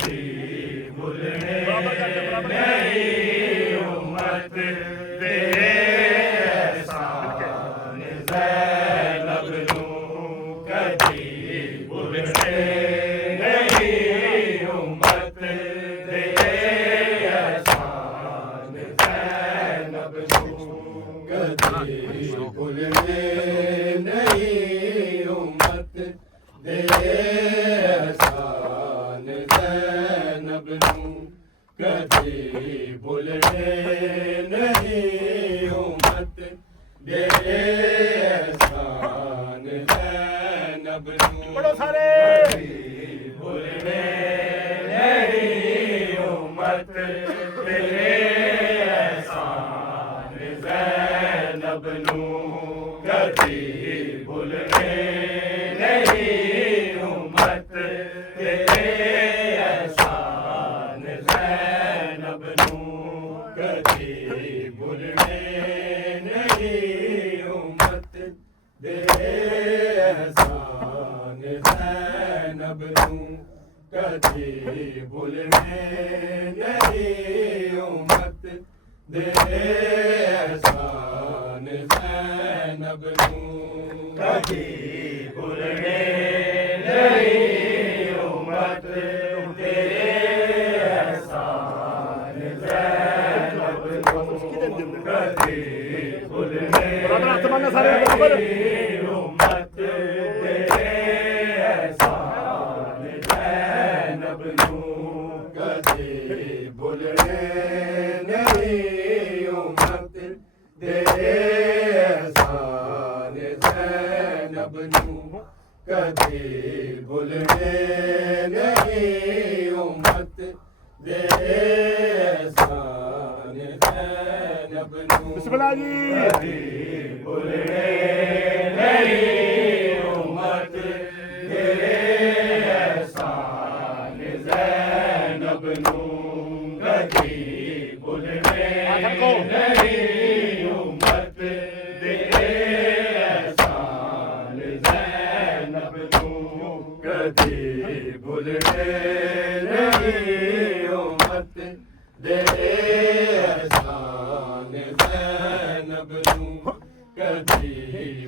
कभी भूलने नहीं उम्मत दे एहसान ज़ैनब नूं कभी भूलने नहीं उम्मत दे एहसान ज़ैनब नूं कभी भूलने नहीं उम्मत दे एहसान ज़ैनब नूं कभी भूलने नहीं उम्मत दे एहसान ज़ैनब नूं पढ़ो सारे कभी भूलने नहीं उम्मत दे एहसान ज़ैनब नूं कभी भूलने नहीं उम्मत दे एहसान ज़ैनब नूं कभी भूलने नहीं उम्मत दे एहसान ज़ैनब नूं कभी भूलने नहीं उम्मत दे एहसान ज़ैनब नूं कभी भूलने नहीं उम्मत दे एहसान ज़ैनब नूं कभी भूलने सारे बराबर नहीं उम्मत दे एहसान ज़ैनब नूं कभी भूलने नहीं उम्मत दे एहसान ज़ैनब नूं कभी भूलने नहीं उम्मत दे एहसान ज़ैनब नूं बिस्मिल्लाह जी कभी भूलने नहीं उम्मत दे एहसान ज़ैनब नूं कभी भूलने नहीं उम्मत दे एहसान ज़ैनब नूं कभी भूलने नहीं उम्मत दे एहसान ज़ैनब नूं कभी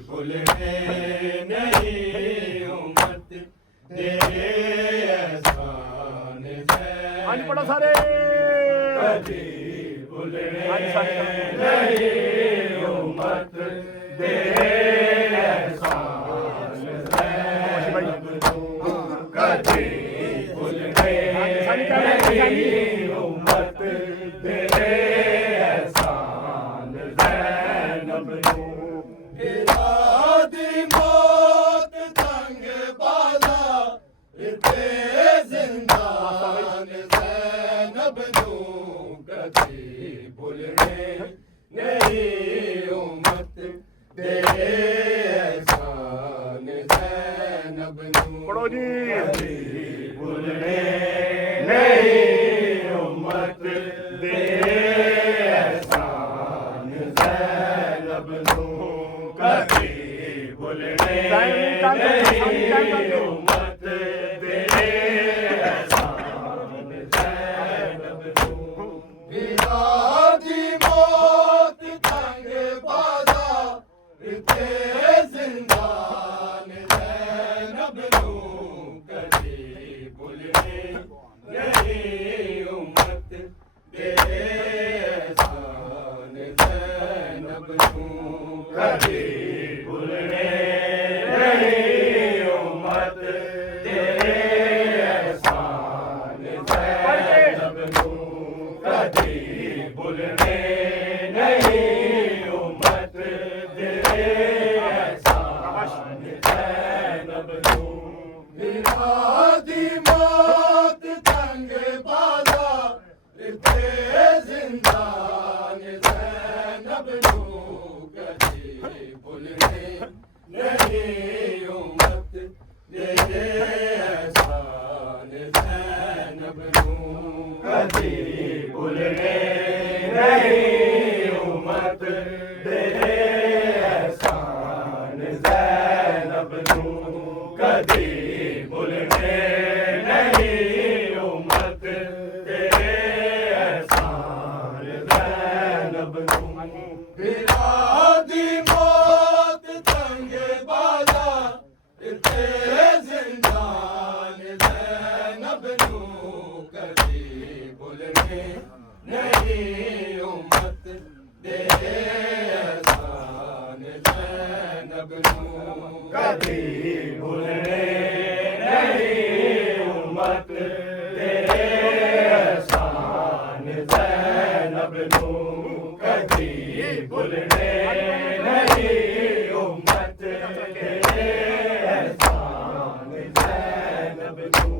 भूलने नहीं उम्मत दे एहसान आज पढ़ो सारे कभी भूलने नहीं उम्मत दे एहसान ज़ैनब नूं कभी भूलने नहीं उम्मत दे एहसान ज़ैनब नूं इरादी मौत तंग बाला इते ज़िंदान ज़ैनब नूं कभी भूलने नहीं उम्मत दे एहसान ज़ैनब नूं पढ़ो जी कभी भूलने नहीं उम्मत दे एहसान ज़ैनब नूं कभी भूलने नहीं उम्मत दे एहसान ज़ैनब नूं बिलादी मौत तंग बाज़ा इते ज़िंदान ज़ैनब नूं कभी भूलने नहीं उम्मत दे एहसान ज़ैनब नूं कभी भूलने नहीं उम्मत दे एहसान ज़ैनब नूं कभी भूलने नहीं उम्मत दे एहसान ज़ैनब नूं बिलादी मौत तंग बाज़ा इते ज़िंदान ज़ैनब नूं कभी भूलने नहीं उम्मत दे एहसान ज़ैनब नूं कभी भूलने नहीं उम्मत दे एहसान ज़ैनब नूं कभी भूलने नहीं उम्मत ਜ਼ੈਨਬ ਨੂੰ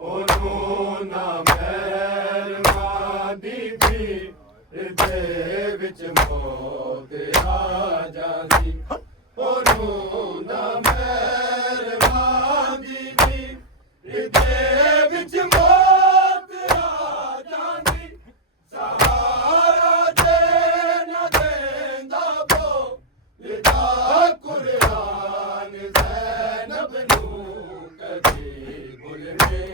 ਉਹਨੂੰ ਨਾ ਮਹਿਰਮਾਂ ਦੀ ਭੀੜ ਦੇ ਵਿੱਚ ਮੌਤ ਆ ਜਾਂਦੀ ਉਹਨੂੰ ਨਾ ਮਹਿਰਮਾਂ ਦੀ ਭੀੜ ਦੇ ਵਿੱਚ ਮੌਤ ਆ ਜਾਂਦੀ ਸਹਾਰਾ ਦੇ ਨਾ ਦੇਂਦਾ ਬੋਲਦਾ ਕੁਰਾਨ ਜ਼ੈਨਬ ਨੂੰ ਕਦੀ ਭੁੱਲਣੇ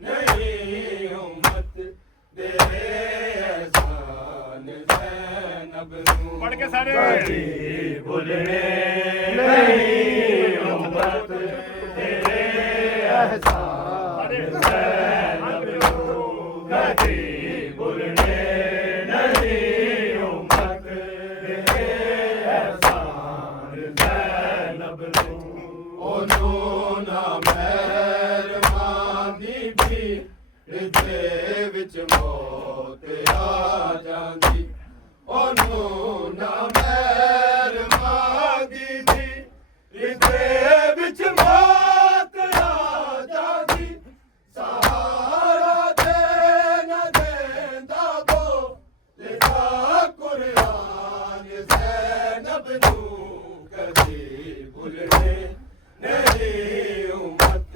ਨਹੀਂ ਉਮਤ ਦੇ ਅਹਿਸਾਨ ਜ਼ੈਨਬ ਨੂੰ ਪੜ ਕੇ ਸਾਰੇ ਕਦੀ ਭੁੱਲਣੇ ਨਹੀਂ ਉਮਤ ਤੇਰੇ ਅਹਿਸਾਨ ਜ਼ੈਨਬ ਨੂੰ ਕਦੀ ਭੁੱਲਣੇ ਨਹੀਂ ਉਮਤ ਤੇਰੇ ਅਹਿਸਾਨ ਜ਼ੈਨਬ ਨੂੰ ਉਹਨੂੰ ਨਾ ਮਹਿਰਮਾਂ ਦੀ ਭੀੜ ਦੇ ਵਿੱਚ ਮੌਤ ਆ ਜਾਂਦੀ ਉਹਨੂੰ ਨਾ ਮਹਿਰਮਾਂ ਦੀ ਭੀੜ ਦੇ ਵਿੱਚ ਮੌਤ ਆ ਜਾਂਦੀ ਸਹਾਰਾ ਦੇ ਨਾ ਦੇਂਦਾ ਬੋਲਦਾ ਕੁਰਾਨ ਜ਼ੈਨਬ ਨੂੰ ਕਦੀ ਭੁੱਲਣੇ ਨਹੀਂ ਉਮਤ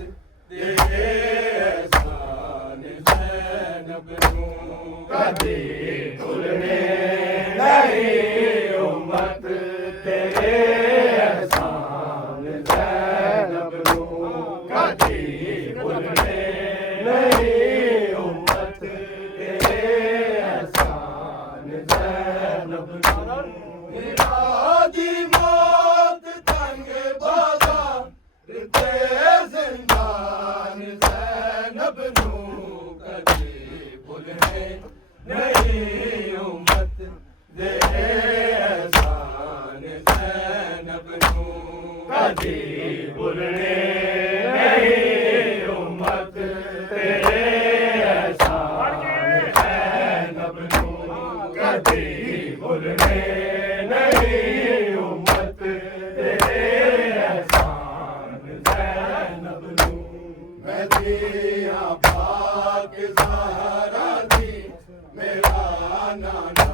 ਦੇ ਅਹਿਸਾਨ ਜ਼ੈਨਬ ਨੂੰ ਕਦੀ ਭੁੱਲਣੇ ਨਹੀਂ ਉਮਤ ਤੇਰੇ ਅਹਿਸਾਨ ਜ਼ੈਨਬ ਨੂੰ ਕਦੀ ਭੁੱਲਣੇ ਨਹੀਂ ਉਮਤ ਤੇਰੇ ਅਹਿਸਾਨ ਜ਼ੈਨਬ ਨੂੰ ਮੇਰਾ ਦੀ ਮੌਤ ਤੰਗ ਬਾਜ਼ਾਰ ਤੇ ਜ਼ਿੰਦਾਨ ਜ਼ੈਨਬ ਨੂੰ ਕਦੀ ਭੁੱਲਣੇ ਨਹੀਂ ਉਮਤ ਦੇ ਅਹਿਸਾਨ ਜ਼ੈਨਬ ਨੂੰ ਕਦੀ ਭੁੱਲਣੇ ਨਹੀਂ ਉਮਤ ਤੇਰੇ ਅਹਿਸਾਨ ਜ਼ੈਨਬ ਨੂੰ ਕਦੀ ਭੁੱਲਣੇ ਨਹੀਂ ਉਮਤ ਤੇਰੇ ਅਹਿਸਾਨ ਜ਼ੈਨਬ ਨੂੰ ਮੈਂ ਤੇਰਾ ਪਾਕ ਜ਼ਹਰਾ ਦੀ ਮੇਰਾ ਨਾਨਾ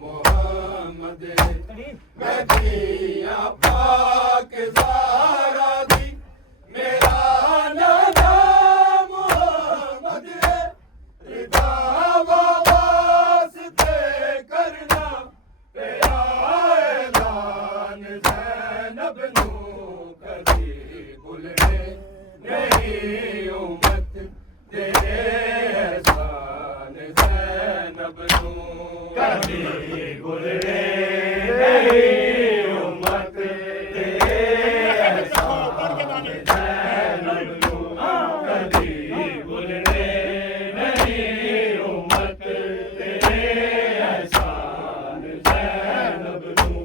ਮੁਹੰਮਦ ਮੈਂ ਤੇਰਾ ਪਾਕ ਜ਼ਹਰਾ ਦੀ ਮੇਰਾ ਨਾਨਾ ਮੁਹੰਮਦ ਰਿਦਾ ਵਾਸਤੇ ਕਰਨਾ ਪਿਆ ਐਲਾਨ ਜ਼ੈਨਬ ਨੂੰ ਕਦੀ ਭੁੱਲਣੇ ਨਹੀਂ ਉਮਤ ਦੇ ਅਹਿਸਾਨ ਜ਼ੈਨਬ ਨੂੰ ਕਦੀ ਭੁੱਲਣੇ ਨਹੀਂ ਉਮਤ ਤੇਰੇ ਅਹਿਸਾਨ ਜ਼ੈਨਬ ਨੂੰ ਕਦੀ ਭੁੱਲਣੇ ਨਹੀਂ ਉਮਤ ਤੇਰੇ ਅਹਿਸਾਨ ਜ਼ੈਨਬ ਨੂੰ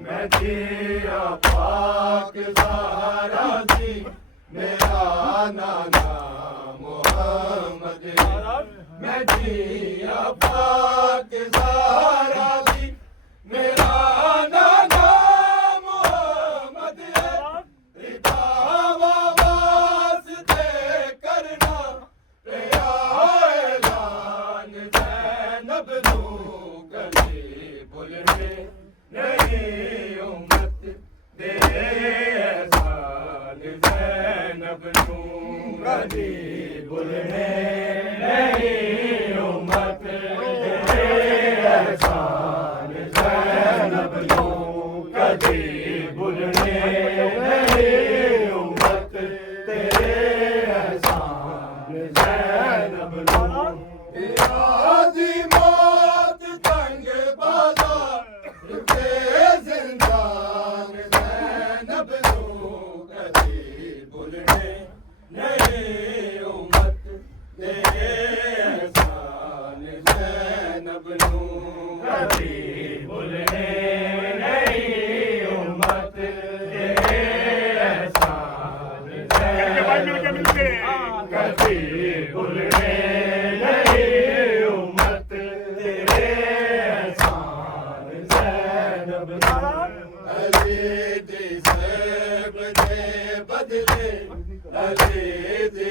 ਮੈਂ ਤੇਰਾ ਪਾਕ ਜ਼ਹਰਾ ਦੀ ਮੇਰਾ ਨਾਨਾ ਮੁਹੰਮਦ ਮੈਂ ਤੇਰਾ ਪਾਕ ਜ਼ਹਰਾ ਦੀ ਮੇਰਾ ਨਾਨਾ ਮੁਹੰਮਦ ਰਿਦਾ ਵਾਸਤੇ ਕਰਨਾ ਪਿਆ ਐਲਾਨ ਜ਼ੈਨਬ ਨੂੰ ਕਦੀ ਭੁੱਲਣੇ ਨਹੀਂ ਉਮਤ ਦੇ ਅਹਿਸਾਨ ਜ਼ੈਨਬ ਨੂੰ ਕਦੀ ਭੁੱਲਣੇ ਨਹੀਂ ਉਮਤ ਤੇਰੇ ਅਹਿਸਾਨ ਜ਼ੈਨਬ ਨੂੰ ਕਦੀ ਭੁੱਲਣੇ ਨਹੀਂ ਉਮਤ ਤੇਰੇ ਅਹਿਸਾਨ ਜ਼ੈਨਬ ਨੂੰ ਤੇਰਾ ਦੀ ਮੌਤ ਤੰਗ ਬਾਜ਼ਾਰ ਤੇ ਜ਼ਿੰਦਾਨ ਜ਼ੈਨਬ ਨੂੰ ਕਦੀ ਭੁੱਲਣੇ ਨਹੀਂ ਉਮਤ ਦੇ ਅਹਿਸਾਨ ਜ਼ੈਨਬ ਨੂੰ ਕਦੀ ਭੁੱਲਣੇ ਨਹੀਂ ਉਮਤ ਦੇ ਅਹਿਸਾਨ ਜ਼ੈਨਬ ਨੂੰ ਕਦੀ ਭੁੱਲਣੇ ਨਹੀਂ ਉਮਤ ਤੇਰੇ ਅਹਿਸਾਨ ਜ਼ੈਨਬ ਨੂੰ ਅਲੀ ਦੀ ਸੇਬ ਦੇ ਬਦਲੇ बदले अली दी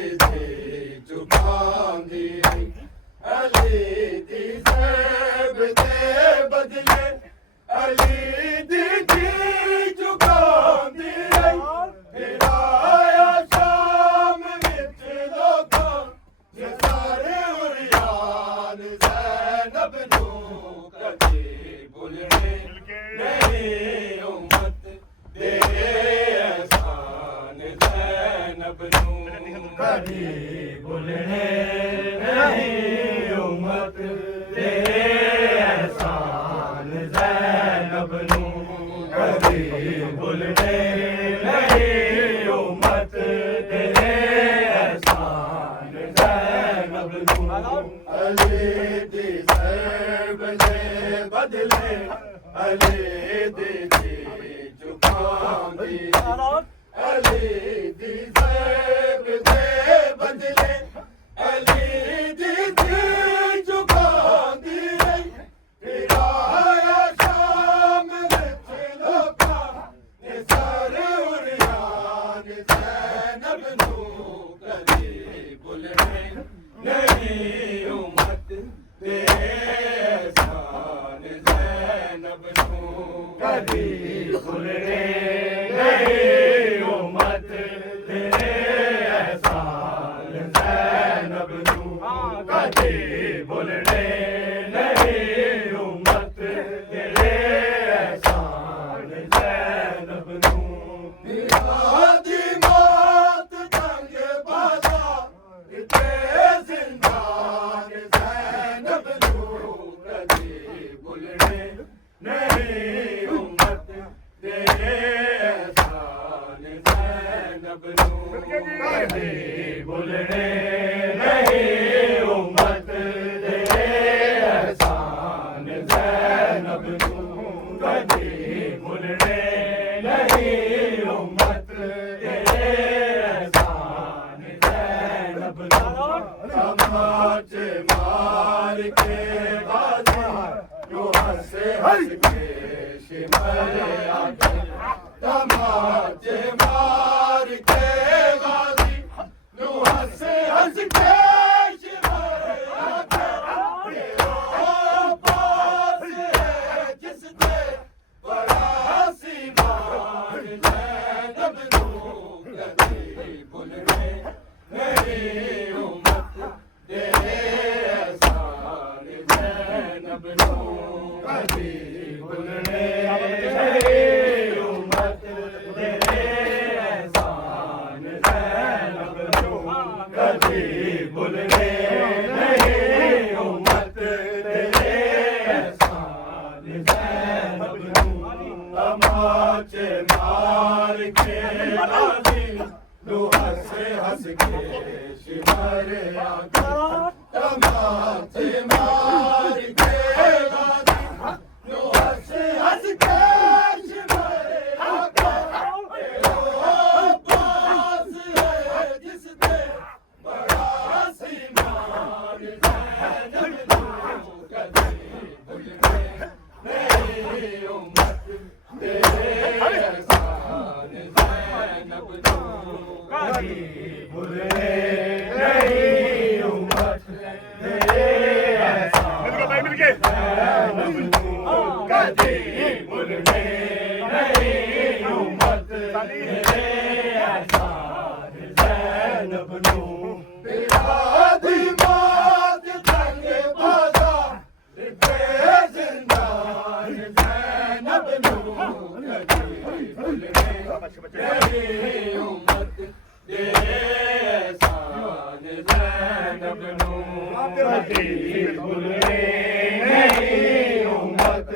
चुकांदी अली दी सब दे बदले अली दी चुकांदी फिर आया शाम विच लोकां जे सारे उरियान ज़ैनब नूं कदी भुलणे नहीं उम्मत दे एहसान ज़ैनब नूं कदी भुलणे नहीं उम्मत दे एहसान ज़ैनब नूं कदी भुलणे नहीं उम्मत दे एहसान ज़ैनब नूं अली दी ज़ैब दे बदले अली दी चुकांदी अली दी ज़ैब दे बदले अली दी चुकांदी फिर आया शाम विच लोकां ने सारे उरियान ज़ैनब नूं कदी भुलणे नहीं उम्मत दे एहसान ज़ैनब नूं कदी भुलणे नहीं उम्मत दे एहसान ज़ैनब नूं कदी भुलणे नहीं उम्मत दे एहसान ज़ैनब नूं दी मौत तंग बाज़ा इते ज़िंदान ज़ैनब नूं कदी भुलणे नहीं उम्मत दे एहसान ज़ैनब नूं कदी भुलणे नहीं उम्मत दे एहसान ज़ैनब नूं कदी भुलणे नहीं उम्मत दे एहसान ज़ैनब नूं तमाच मार के बाज़ी यूं हंसे हंस के शिमर आके तमाच मार के बाज़ी यूं हंसे हंस के शिमर आके तेरा पास है जिसने बड़ा सीमान ज़ैनब नूं कदी भुलणे नहीं उम्मत दे एहसान ज़ैनब नूं कदी भुलणे नहीं उम्मत दे एहसान ज़ैनब नूं कदी भुलणे नहीं उम्मत दे एहसान ज़ैनब नूं तमाच मार के बाज़ी यूं हंस हंस के शिमर आके तमाच मार के बाज़ी यूं हंस हंस के शिमर आके तेरा पास है जिसने बड़ा सीमान ज़ैनब नूं कदी भुलणे नहीं उम्मत दे एहसान ज़ैनब नूं कदी भुलणे नहीं उम्मत दे एहसान ज़ैनब नूं कदी भुलणे नहीं उम्मत दे एहसान ज़ैनब नूं दी मौत तंग बाज़ा इते ज़िंदान ज़ैनब नूं कदी भुलणे नहीं उम्मत दे एहसान ज़ैनब नूं कदी भुलणे नहीं उम्मत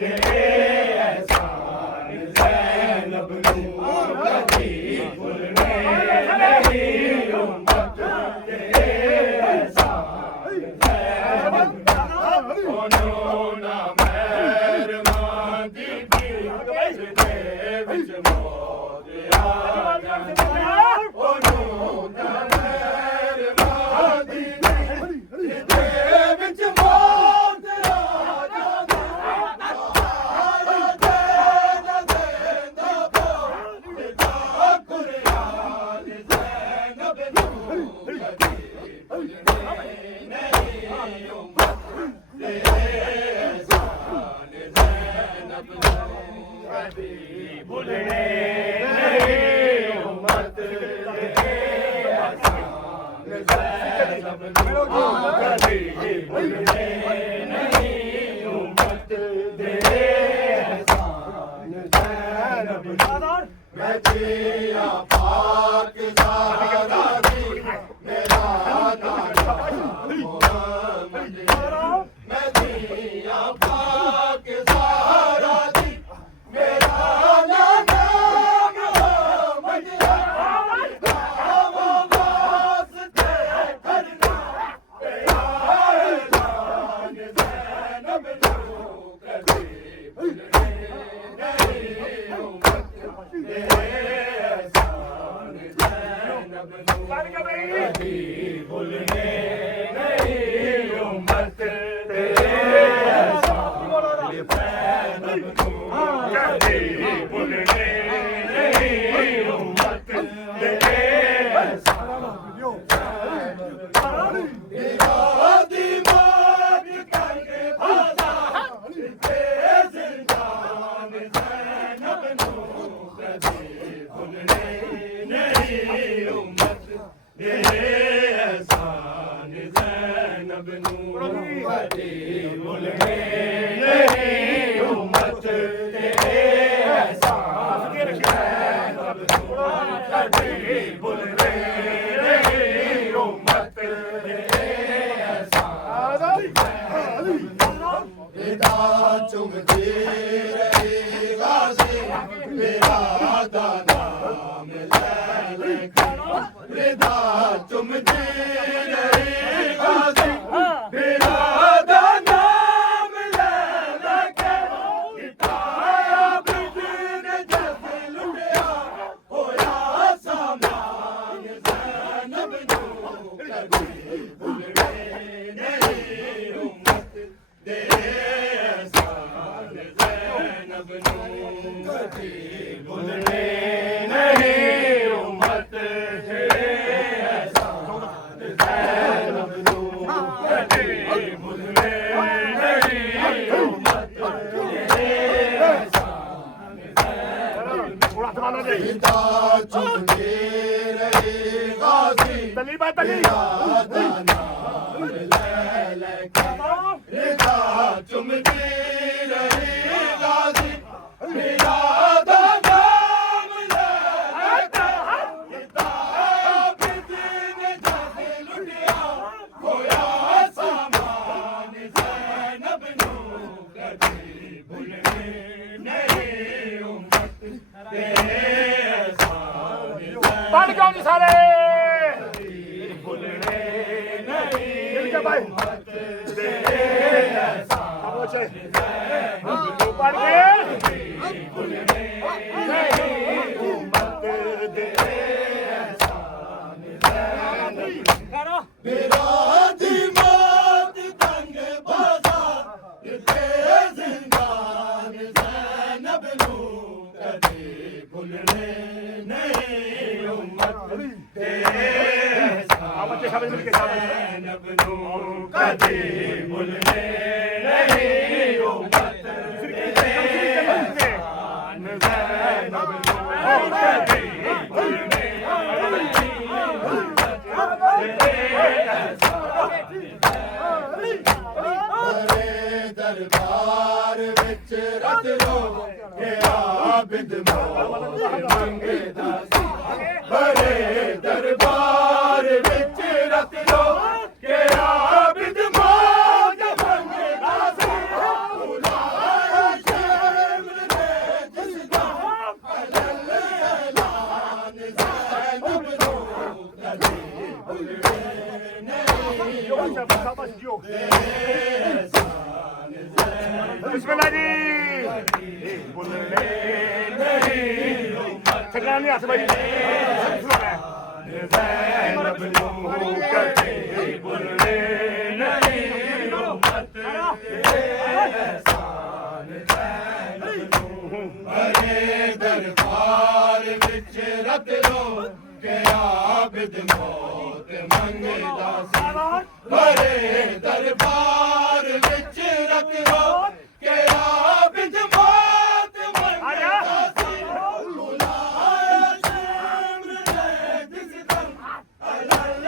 दे एहसान ज़ैनब नूं कदी भुलणे नहीं उम्मत दे एहसान ज़ैनब नूं ना मेहरबान दी जिसदे विच मौत आ जांदी ना मेहरबान दी जिसदे विच मौत आ ਜ਼ੈਨਬ ਨੂੰ ਕਦੇ ਭੁੱਲਣੇ ਨਹੀਂ ਉਮਤ ਦੇ ਇਹਸਾਨ ਜ਼ੈਨਬ ਨੂੰ ਮੈਂ ਜੀਆ ਪਾਕ ਜ਼ਾਹਰਾ ਦੀ ਮੇਰਾ ਨਾਮ ਮੁਹੰਮਦ ਮੈਂ ਜੀਆ ਪਾਕ ਜ਼ਾਹਰਾ ਦੀ ਮੇਰਾ ਨਾਮ ਮੁਹੰਮਦ ਵਾਸਤੇ ਕਰਨਾ ਪਿਆ ਜਾਨ ਜ਼ੈਨਬ ਨੂੰ ਕਦੇ ਭੁੱਲਣੇ ਨਹੀਂ ਉਮਤ ਦੇ ਇਹਸਾਨ ਜ਼ੈਨਬ ਨੂੰ ਕਦੇ ਭੁੱਲਣੇ ਨਹੀਂ ਉਮਤ ਦੇ ਇਹਸਾਨ ਜ਼ੈਨਬ ਨੂੰ ਕਦੇ ਭੁੱਲਣੇ ਨਹੀਂ ਉਮਤ ਦੇ ਇਹਸਾਨ ਦੀ ਮਾਤ ਕਰਕੇ ਫਾਜ਼ਾ ਤੇ ਜ਼ਿੰਦਾਨ ਜ਼ੈਨਬ ਨੂੰ ਕਦੇ ਭੁੱਲਣੇ ਨਹੀਂ ਉਮਤ ਦੇ ਇਹਸਾਨ ਜ਼ੈਨਬ ਨੂੰ ਕਦੇ ਭੁੱਲਣੇ ਨਹੀਂ ਉਮਤ ਦੇ ਇਹਸਾਨ ਜ਼ੈਨਬ ਨੂੰ ਕਦੇ ਭੁੱਲਣੇ ਨਹੀਂ ਉਮਤ ਦੇ ਇਹਸਾਨ ਇਹਦਾ ਚੁੰਮਦੀ ਰਹੀ ਗਾਜ਼ੀ ਮੇਰਾ ਦਾ ਨਾਮ ਲੈ ਲੈ ਇਹਦਾ ਚੁੰਮਦੀ ਰਹੀ ਗਾਜ਼ੀ ਮੇਰਾ ਦਾ ਨਾਮ ਲੈ ਲੈ ਕਿਤਾਇਆ ਬਿਨ ਜਦ ਲੁਟਿਆ ਹੋਇਆ ਸਾਮਾਨ ਜ਼ੈਨਬ ਨੂੰ ਕਦੇ ਭੁੱਲਣੇ ਨਹੀਂ ਉਮਤ ਦੇ ਇਹਸਾਨ ਜ਼ੈਨਬ ਨੂੰ ਕਦੇ ਭੁੱਲਣੇ ਨਹੀਂ ਉਮਤ ਦੇ ਇਹਸਾਨ ਜ਼ੈਨਬ ਨੂੰ ਕਦੇ ਭੁੱਲਣੇ ਨਹੀਂ ਉਮਤ ਦੇ ਇਹਸਾਨ ਪਿਤਾ ਚੁੰਮਦੀ ਰਹੀ ਗਾਜ਼ੀ ਤਲੀ ਬਾਈ ਤਲੀ ਮੇਰਾ ਦਾ ਨਾਮ ਲੈ ਲੈ ਪਿਤਾ ਚੁੰਮਦੀ ਰਹੀ ਗਾਜ਼ੀ ਮੇਰਾ ਦਾ ਨਾਮ ਲੈ ਲੈ ਪਿਤਾ ਬਿਨ ਜਦ ਲੁਟਿਆ ਹੋਇਆ ਸਾਮਾਨ ਜ਼ੈਨਬ ਨੂੰ ਕਦੇ ਭੁੱਲਣੇ ਨਹੀਂ ਉਮਤ ਦੇ ਇਹਸਾਨ ਪੜ ਜਾਓ ਜੀ ਸਾਰੇ ਭੁੱਲਣੇ ਨਹੀਂ ਮਿਲ ਕੇ ਬਾਈ ਉਮਤ ਦੇ ਇਹਸਾਨ ਆਪੋਚੇ ਪੜ ਕੇ ਭੁੱਲਣੇ ਨਹੀਂ ਉਮਤ ਦੇ ਇਹਸਾਨ ਜ਼ੈਨਬ ਮੇਰਾ ਦੀ ਮੌਤ ਤੰਗ ਬਾਜ਼ਾਰ ਤੇ ਜ਼ਿੰਦਾਨ ਜ਼ੈਨਬ ਨੂੰ ਕਦੇ ਭੁੱਲਣੇ ਨਹੀਂ ਉਮਤ ਦੇ ਆਪੋਚੇ ਸਾਰੇ ਮਿਲ ਕੇ ਜ਼ੈਨਬ ਨੂੰ ਕਦੇ ਭੁੱਲਣੇ ਨਹੀਂ ਉਮਤ ਦੇ ਇਹਸਾਨ ਜ਼ੈਨਬ ਨੂੰ ਕਦੇ ਭੁੱਲਣੇ ਨਹੀਂ ਉਮਤ ਦੇ ਬੜੇ ਦਰਬਾਰ ਵਿੱਚ ਰਤ ਲੋ ਕਿ ਆਬਿਦ ਮੌਤ ਮੰਗਦਾ ਸੀ ਬੜੇ ਦਰਬਾਰ ਵਿੱਚ ਰਤ ਲੋ ਕਿ ਆਬਿਦ ਮੌਤ ਮੰਗਦਾ ਸੀ ਉਲਾਇਆ ਸ਼ਮਰ ਨੇ ਜਿਸ ਦਾ ਅਲਲ ਐਲਾਨ ਜ਼ੈਨਬ ਨੂੰ ਕਦੇ ਭੁੱਲਣੇ ਨਹੀਂ ਸ਼ਾਬਾਸ਼ ਜਿਓ ਇਹਸਾਨ ਜ਼ੈਨਬ ਬਿਸਮਿਲ੍ਲਾ ਜੀ ਭੁੱਲਣੇ ਨਹੀਂ ਉਮਤ ਠਗਾਨੀ ਹੱਥ ਬਾਈ ਜ਼ੈਨਬ ਨੂੰ ਕਦੇ ਭੁੱਲਣੇ ਨਹੀਂ ਉਮਤ ਦੇ ਇਹਸਾਨ ਜ਼ੈਨਬ ਨੂੰ ਬੜੇ ਦਰਬਾਰ ਵਿੱਚ ਰਤ ਲੋ ਕਿ ਆਬਿਦ ਮੌਤ ਮੰਗਦਾ ਸੀ ਬੜੇ ਦਰਬਾਰ ਵਿੱਚ ਰਤ ਲੋ ਕਿ ਆਬਿਦ ਮੌਤ ਮੰਗਦਾ ਸੀ ਬੁਲਾਇਆ ਸ਼ਮਰ ਨੇ ਜਿਸ ਦਿਨ ਅਲਲ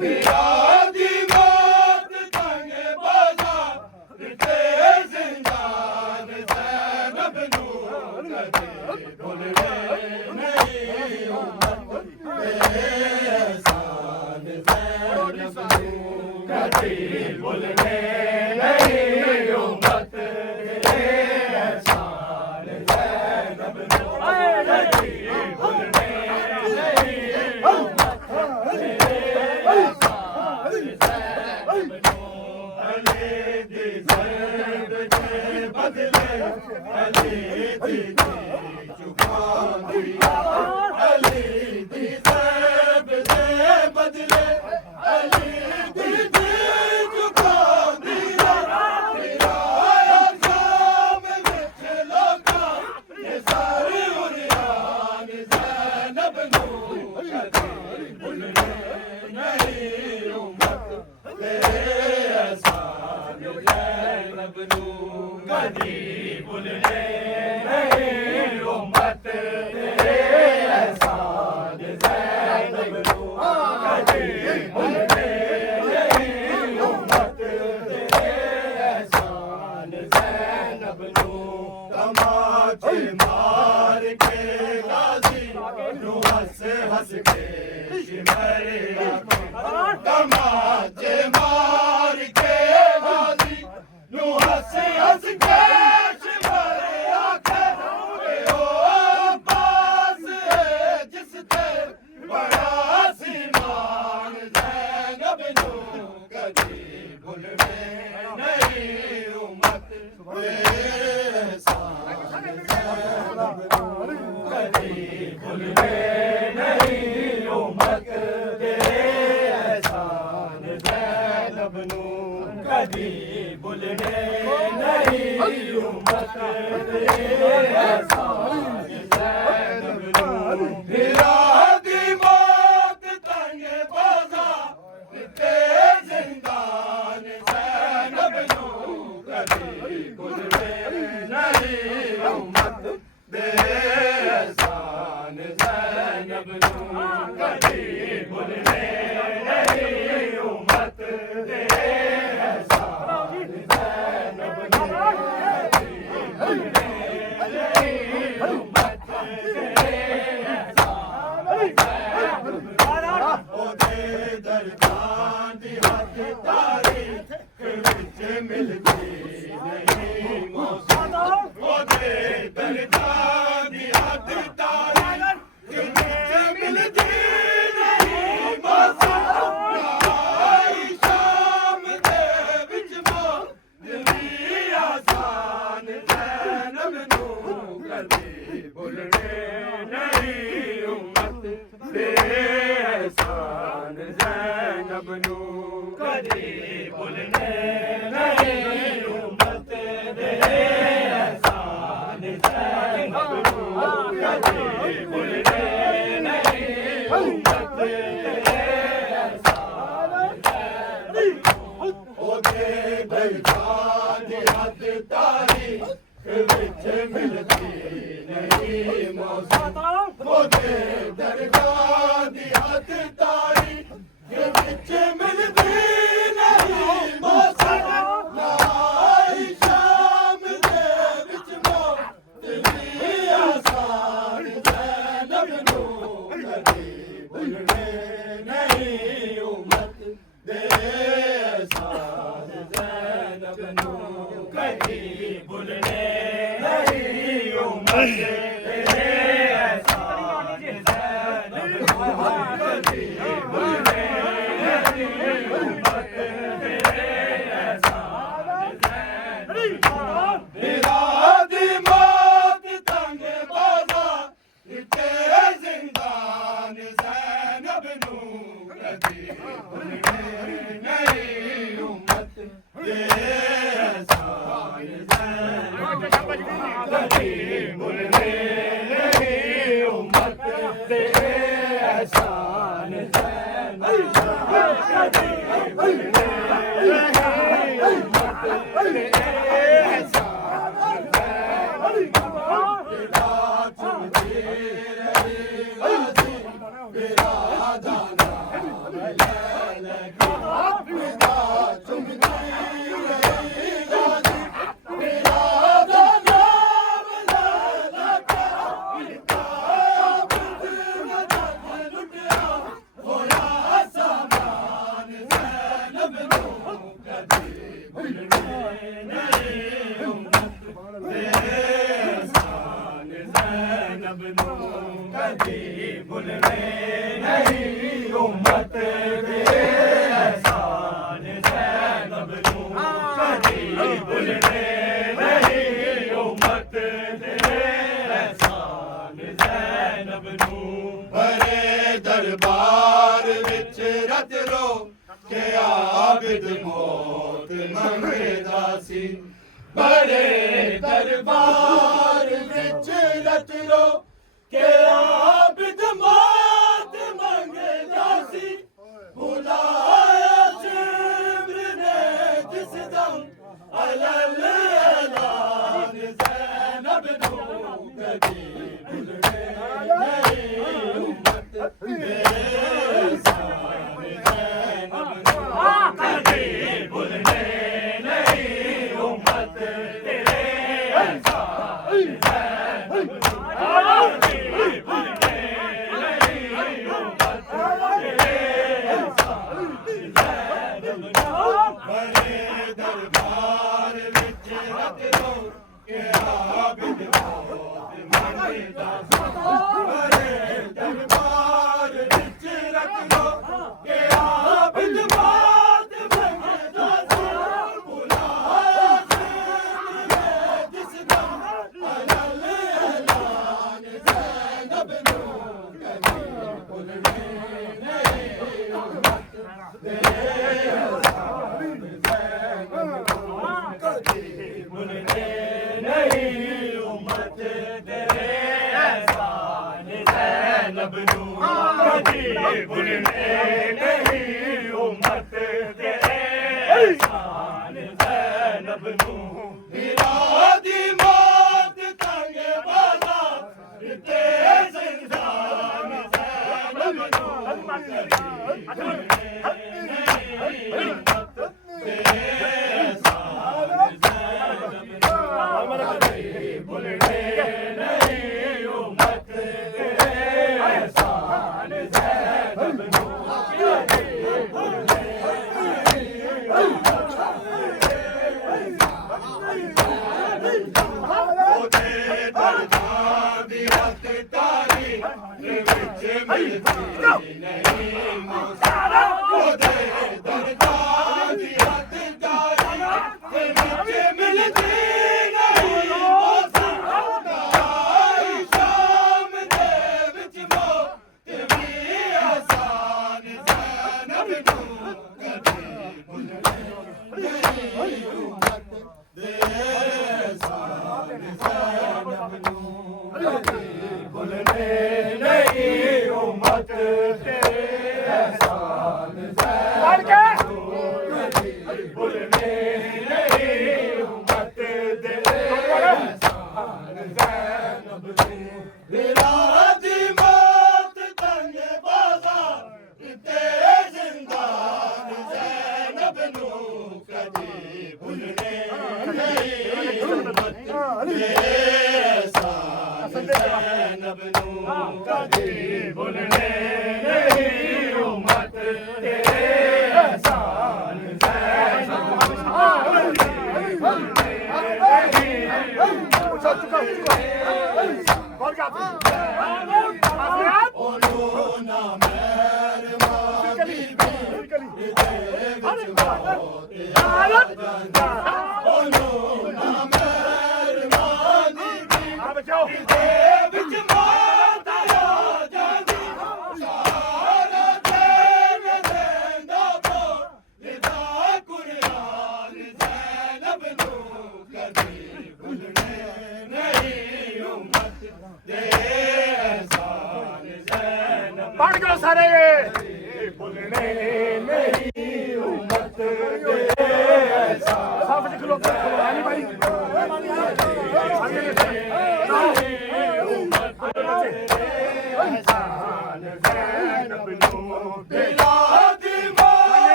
बिरादी मौत तंग बाजार ते जिंदान ज़ैनब नू कदे भुलवे नहीं उम्मत ते एहसान ज़ैनब नू कदे भुलवे नहीं उम्मत ते एहसान ज़ैनब नू कदे भुलवे नहीं उम्मत ते एहसान ज़ैनब नू अली दी ज़रब दे बदले अली दी जुबान दिया अली दी ज़रब दे बदले अली दी जुबान दिया फिराया शाम विच लोकां ये सारी उरियान ज़ैनब नू कदे भुलवे नहीं उम्मत ते एहसान ज़ैनब नू कदे भुलवे नहीं उम्मत ते एहसान ज़ैनब नू कदे भुलवे नहीं उम्मत ते एहसान ज़ैनब नू तमाचे मार के गाज़ी नू हंस हंस के शिमर आंखें तमाचे मार के गाज़ी नू हंस हंस के शिमर आंखें ओ अब्बास है जिस ते बड़ा सीमान ज़ैनब नू कदे भुलवे नहीं उम्मत ते एहसान ज़ैनब नू कदे भुलवे नहीं उम्मत ते एहसान ज़ैनब नू कदे भुलवे नहीं उम्मत ते एहसान ज़ैनब नू बिरादी मौत तंग बाजार ते जिंदान ज़ैनब नू कदे भुलवे नहीं उम्मत ते एहसान ज़ैनब नू कदे भुलवे नहीं उम्मत ते एहसान ज़ैनब नू कदे भुलवे नहीं उम्मत ते एहसान ज़ैनब नू ओदे दरगाह दी हद तारीख विच मिलदी नहीं मौसम ओदे दरगाह दी हद तारीख विच मिलदी नहीं मौसम आई शाम दे विच मोदी आसान ज़ैनब नू कदे भुलवे नहीं उम्मत ते एहसान ज़ैनब नू कदे भुलवे नहीं उम्मत ते एहसान ज़ैनब नू कदे भुलवे नहीं उम्मत ते एहसान ज़ैनब नू ओदे दरगाह दी हद तारीख विच मिलदी नहीं मौसम ओदे दरगाह दी हद तारीख विच मिलदी नहीं मौसम आई शाम दे विच मोदी आसान ज़ैनब नू कदे भुलवे नहीं उम्मत ते एहसान ज़ैनब नू कदे भुलवे नहीं उम्मत ते एहसान ज़ैनब नू कदे भुलवे नहीं उम्मत ते एहसान ज़ैनब नू बिरादी मौत तंग बाजार ते जिंदान ज़ैनब नू कदे भुलवे नहीं उम्मत ते एहसान ज़ैनब नू कदे भुलवे नहीं उम्मत ते एहसान ज़ैनब नू कदे भुलवे नहीं उम्मत ते एहसान ज़ैनब नू मेरा दाना कभी भूलने नहीं उम्मत दे एहसान ज़ैनब नू कभी भूलने नहीं उम्मत दे एहसान ज़ैनब नू बड़े दरबार विच रत रो के आबिद मौत मंगदा सी बड़े दरबार विच रत रो के आबिद मौत मंगदा सी बुलाया जिब्र ने जिस दम अलल ऐलान ज़ैनब नू कभी भूलने नहीं उम्मत दे एहसान ज़ैनब नू कभी भूलने नहीं उम्मत तेरे एहसान ज़ैनब नू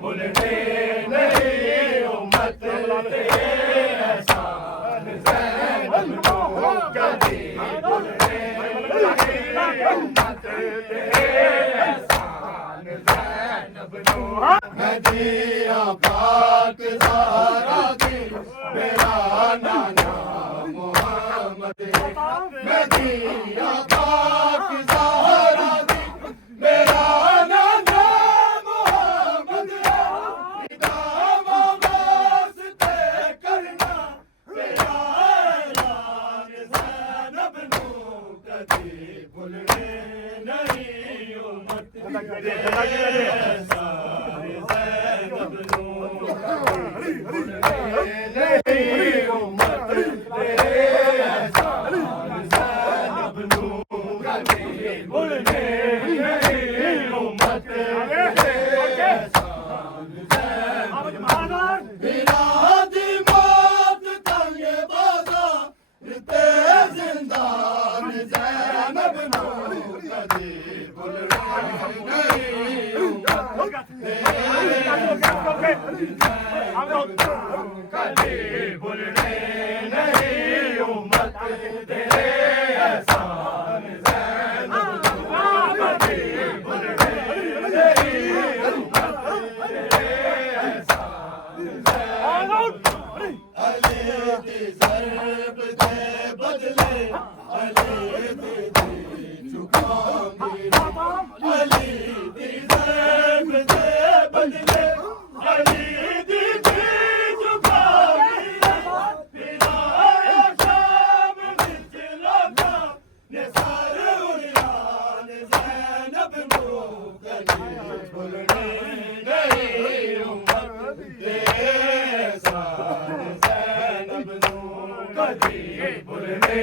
भुलने नहीं उम्मत तेरे एहसान ज़ैनब नू कभी भुलने नहीं उम्मत तेरे एहसान ज़ैनब नू मदीना पाक ज़हरा दी मेरा नाना मोहम्मद मदीना पाक ज़हरा दी मेरा नाना मोहम्मद इदामा वास्ते करना तेरा ऐलान ज़ैनब नू कभी भुलने नहीं उम्मत तेरे एहसान ज़ैनब नू भुलने नहीं उम्मत तेरे एहसान ज़ैनब नू कभी भुलने नहीं उम्मत तेरे एहसान ज़ैनब बिना दी मौत तंगे बाज़ार ते ज़िंदान ज़ैनब नू कभी भुलने नहीं उम्मत तेरे कभी भुलने नहीं उम्मत तेरे एहसान ज़ैनब नू कभी भुलने नहीं उम्मत तेरे एहसान ज़ैनब अली दी ज़रब दे बदले अली दी झुकाऊंगी अली दी ज़रब दे बदले अली दी झुकाऊंगी बिना शाम विच लोकां ने सर उड़ान ज़ैनब नू कभी भुलने नहीं उम्मत तेरे एहसान ज़ैनब नू कभी भुलने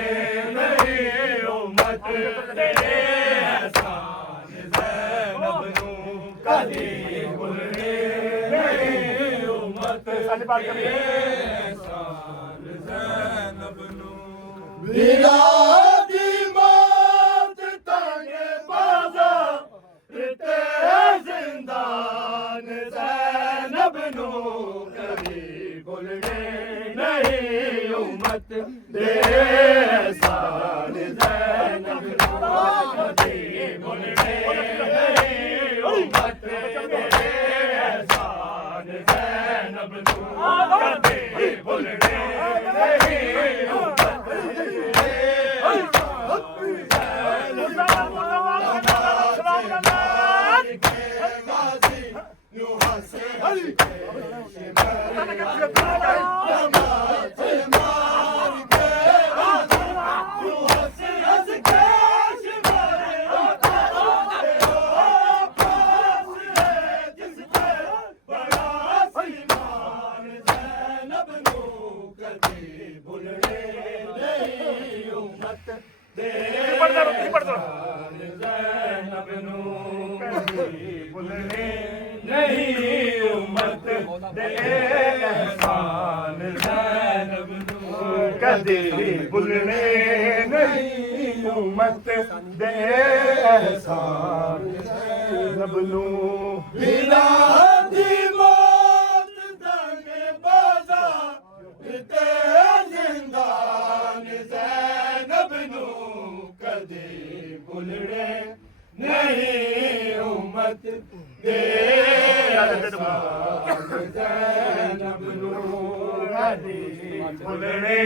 नहीं उम्मत तेरे एहसान ज़ैनब नू कभी भुलने नहीं उम्मत तेरे एहसान ज़ैनब नू बिना दी मौत तंगे बाज़ार ते ज़िंदान ज़ैनब नू कभी भुलने नहीं उम्मत तेरे एहसान ज़ैनब नू कभी भुलने नहीं उम्मत तेरे एहसान ज़ैनब नू कभी भुलने नहीं उम्मत ज़ैनब नू कभी भुलने नहीं उम्मत तेरे एहसान ज़ैनब नू कभी भुलने नहीं उम्मत तेरे एहसान ज़ैनब नू बिना दी मौत तंगे बाज़ार ते ज़िंदान ज़ैनब नू कभी भुलने नहीं उम्मत तेरे एहसान ज़ैनब नू कभी भुलने